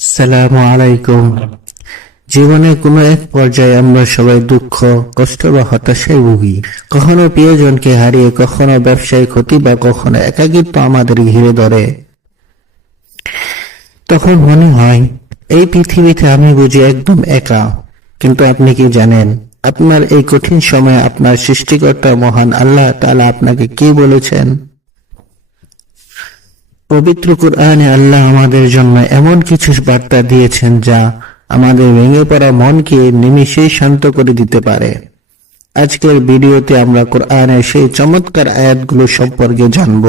আসসালামু আলাইকুম। জীবনের কোনো এক পর্যায়ে আমরা সবাই দুঃখ, কষ্ট বা হতাশায় ভুগি। কখনো প্রিয়জনকে হারিয়ে, কখনো ব্যবসায় ক্ষতি বা কখনো একাকিত্ব আমাদের ঘিরে ধরে। তখন মনে হয় এই পৃথিবীতে আমি বুঝি একদম একা। কিন্তু আপনি কি জানেন, আপনার এই কঠিন সময়ে আপনার সৃষ্টিকর্তা মহান আল্লাহ তাআলা আপনাকে কি বলেছেন? পবিত্র কুরআনে আল্লাহ আমাদের জন্য এমন কিছু বার্তা দিয়েছেন যা আমাদের ভেঙে পড়া মনকে নিমিষেই শান্ত করে দিতে পারে। আজকের ভিডিওতে আমরা কুরআনের সেই চমৎকার আয়াতগুলো সম্পর্কে জানব।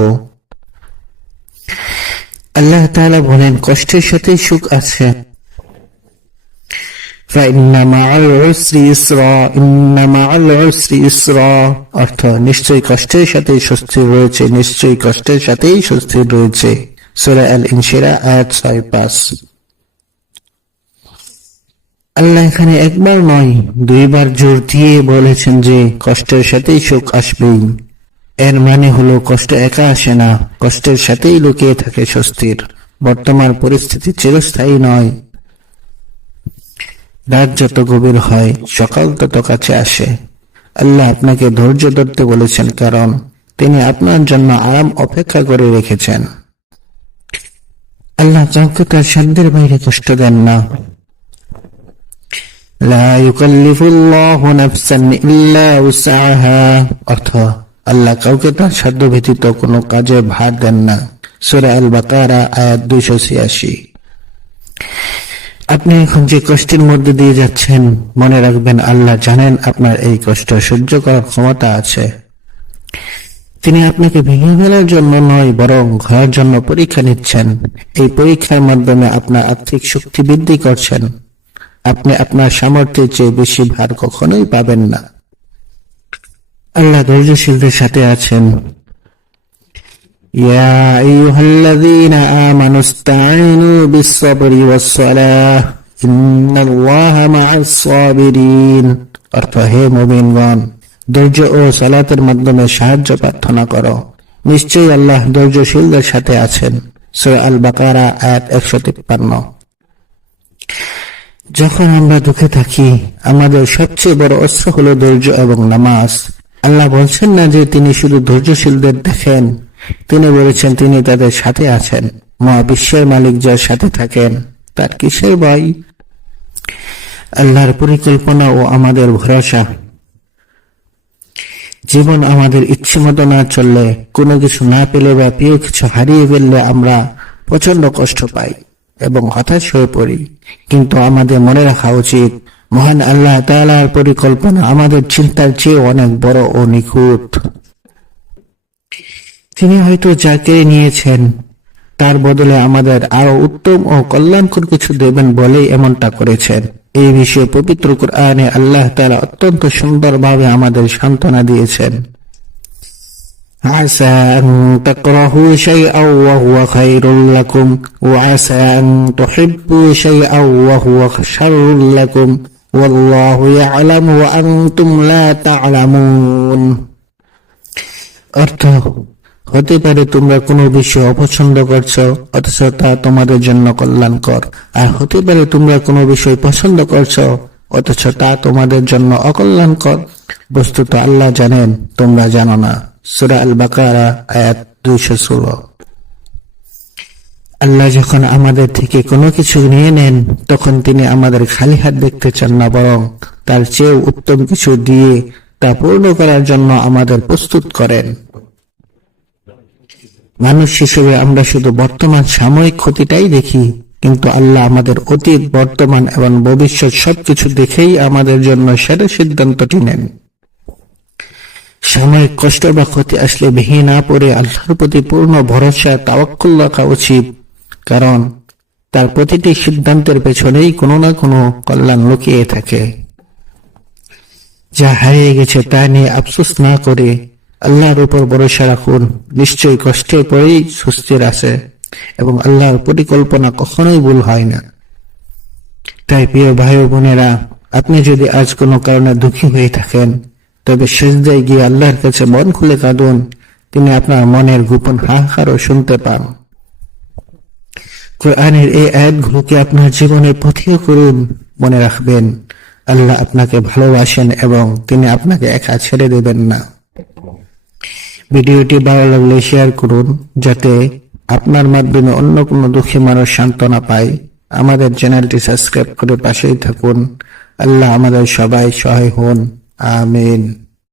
আল্লাহ তাআলা বলেন, কষ্টের সাথে সুখ আছে। অর্থ, নিশ্চয়ই কষ্টের সাথে স্বস্তি রয়েছে, নিশ্চয়ই কষ্টের সাথেই স্বস্তি রয়েছে। সূরা আল ইনশিরাহ আয়াত 6-5। আল্লাহ এখানে একবার নয়, দুইবার জোর দিয়ে বলেছেন যে কষ্টের সাথেই সুখ আসবেই। এর মানে হলো কষ্ট একা আসে না, কষ্টের সাথেই লুকিয়ে থাকে স্বস্তির। বর্তমান পরিস্থিতি চিরস্থায়ী নয়। রাত যত গভীর হয়, সকাল তত কাছে আসে। আল্লাহ আপনাকে ধৈর্য ধরতে বলেছেন, কারণ তিনি আপনার জন্য আরাম অপেক্ষা করে রেখেছেন। আল্লাহ কাউকে তার সাধ্যের বাইরে কষ্ট দেন না। লা ইউকাল্লিফুল্লাহু নাফসান ইল্লা উসআহা। অর্থ, আল্লাহ কাউকে তার সাধ্য ব্যতীত কোনো কাজে ভার দেন না। সূরা আল বাকারা আয়াত 286। আপনি এখন যে কষ্টের মধ্যে দিয়ে যাচ্ছেন, মনে রাখবেন আল্লাহ জানেন আপনার এই কষ্ট সহ্য করার ক্ষমতা আছে। তিনি আপনাকে ভেঙে ফেলার জন্য নয়, বরং ঘরের জন্য পরীক্ষা নিচ্ছেন। এই পরীক্ষার মাধ্যমে আপনার আর্থিক শক্তি বৃদ্ধি করছেন। আপনি আপনার সামর্থ্যের চেয়ে বেশি ভার কখনোই পাবেন না। আল্লাহ ধৈর্যশীলদের সাথে আছেন। ইয়া আইয়ুহাল্লাযীনা আমানু ইসতাঈনু বিস-সাবরি ওয়াস-সালাহ ইন্নাল্লাহা মা'আস সাবিরিন। অর্থ, হে মুমিনগণ, ধৈর্য ও সালাতের মাধ্যমে সাহায্য প্রার্থনা করো, নিশ্চয়ই আল্লাহ ধৈর্যশীলদের সাথে আছেন। সূরা আল বাকারা আয়াত 153। যখন আমরা দুঃখে থাকি, আমাদের সবচেয়ে বড় অস্ত্র হলো ধৈর্য এবং নামাজ। আল্লাহ বলছেন না যে তিনি শুধু ধৈর্যশীলদের দেখেন, তিনি বলেছেন তিনি তাদের সাথে আছেন। মহাবিশ্বের মালিক যার সাথে থাকেন, তার কিসের ভয়? আল্লাহর পরিকল্পনা ও আমাদের ভরসা। জীবন আমাদের ইচ্ছে মতো না চললে, কোনো কিছু না পেলে বা প্রিয় কিছু হারিয়ে ফেললে আমরা প্রচন্ড কষ্ট পাই এবং হতাশ হয়ে পড়ি। কিন্তু আমাদের মনে রাখা উচিত, মহান আল্লাহ তাআলার পরিকল্পনা আমাদের চিন্তার চেয়ে অনেক বড় ও নিখুঁত। তিনি হয়তো যা কেড়ে নিয়েছেন, তার বদলে আমাদের আরো উত্তম ও কল্যাণকর কিছু দেবেন বলেই এমনটা করেছেন। এই বিষয়ে পবিত্র কুরআনে আল্লাহ তাআলা অত্যন্ত সুন্দরভাবে আমাদের সান্ত্বনা দিয়েছেন। আসা আন তাকরাহু শাইআন ওয়া হুয়া খায়রুল লাকুম ওয়া আসা আন তুহিব্বু শাইআন ওয়া হুয়া শাররুল লাকুম ওয়াল্লাহু ইয়ালামু ওয়া আনতুম লা তা'লামুন। অর্থ, হতে পারে তোমরা কোনো বিষয় অপছন্দ করছো, অথচ তা তোমাদের জন্য কল্যাণকর। আর হতে পারে তোমরা কোনো বিষয় পছন্দ করছো, অথচ তা তোমাদের জন্য অকল্যাণকর। বস্তুত আল্লাহ জানেন, তোমরা জানো না। সূরা আল বাকারা আয়াত 216। আল্লাহ যখন আমাদের থেকে কোনো কিছু নিয়ে নেন, তখন তিনি আমাদের খালি হাত দেখতে চান না, বরং তার চেয়েও উত্তম কিছু দিয়ে তা পূর্ণ করার জন্য আমাদের প্রস্তুত করেন। মানুষ হিসেবে আমরা শুধু বর্তমান সাময়িক ক্ষতিটাই দেখি, কিন্তু আল্লাহ আমাদের অতীত, বর্তমান এবং ভবিষ্যৎ সবকিছু দেখেই আমাদের জন্য সেরা সিদ্ধান্তটি নেন। সাময়িক কষ্ট বা ক্ষতি আসলে ভেঙে না পড়ে আল্লাহর প্রতি পূর্ণ ভরসা, তাওয়াক্কুল রাখা উচিত, কারণ তার প্রতিটি সিদ্ধান্তের পেছনেই কোনো না কোনো কল্যাণ লুকিয়ে থাকে। যা হারিয়ে গেছে তা নিয়ে আফসোস না করে আল্লাহর উপর ভরসা রাখুন। নিশ্চয়ই কষ্টের পরেই স্বস্তির আছে এবং আল্লাহর পরিকল্পনা কখনোই ভুল হয় না। তাই প্রিয় ভাই ও বোনেরা, আপনি যদি আজ কোনো কারণে দুঃখী হয়ে থাকেন, তবে সিজদায় গিয়ে আল্লাহর কাছে মন খুলে কাঁদুন। তিনি আপনার মনের গোপন হাহাকারও শুনতে পান। কোরআনের এই আয়াতগুলোকে আপনার জীবনের পথেও করুন। মনে রাখবেন, আল্লাহ আপনাকে ভালোবাসেন এবং তিনি আপনাকে একা ছেড়ে দেবেন না। ভিডিওটি ভালো লাগলে শেয়ার করুন, যাতে আপনার মাধ্যমে অন্য কোনো দুঃখী মানুষ সান্ত্বনা পায়। আমাদের চ্যানেলটি সাবস্ক্রাইব করে পাশেই থাকুন। আল্লাহ আমাদের সবাই সহায় হন। আমিন।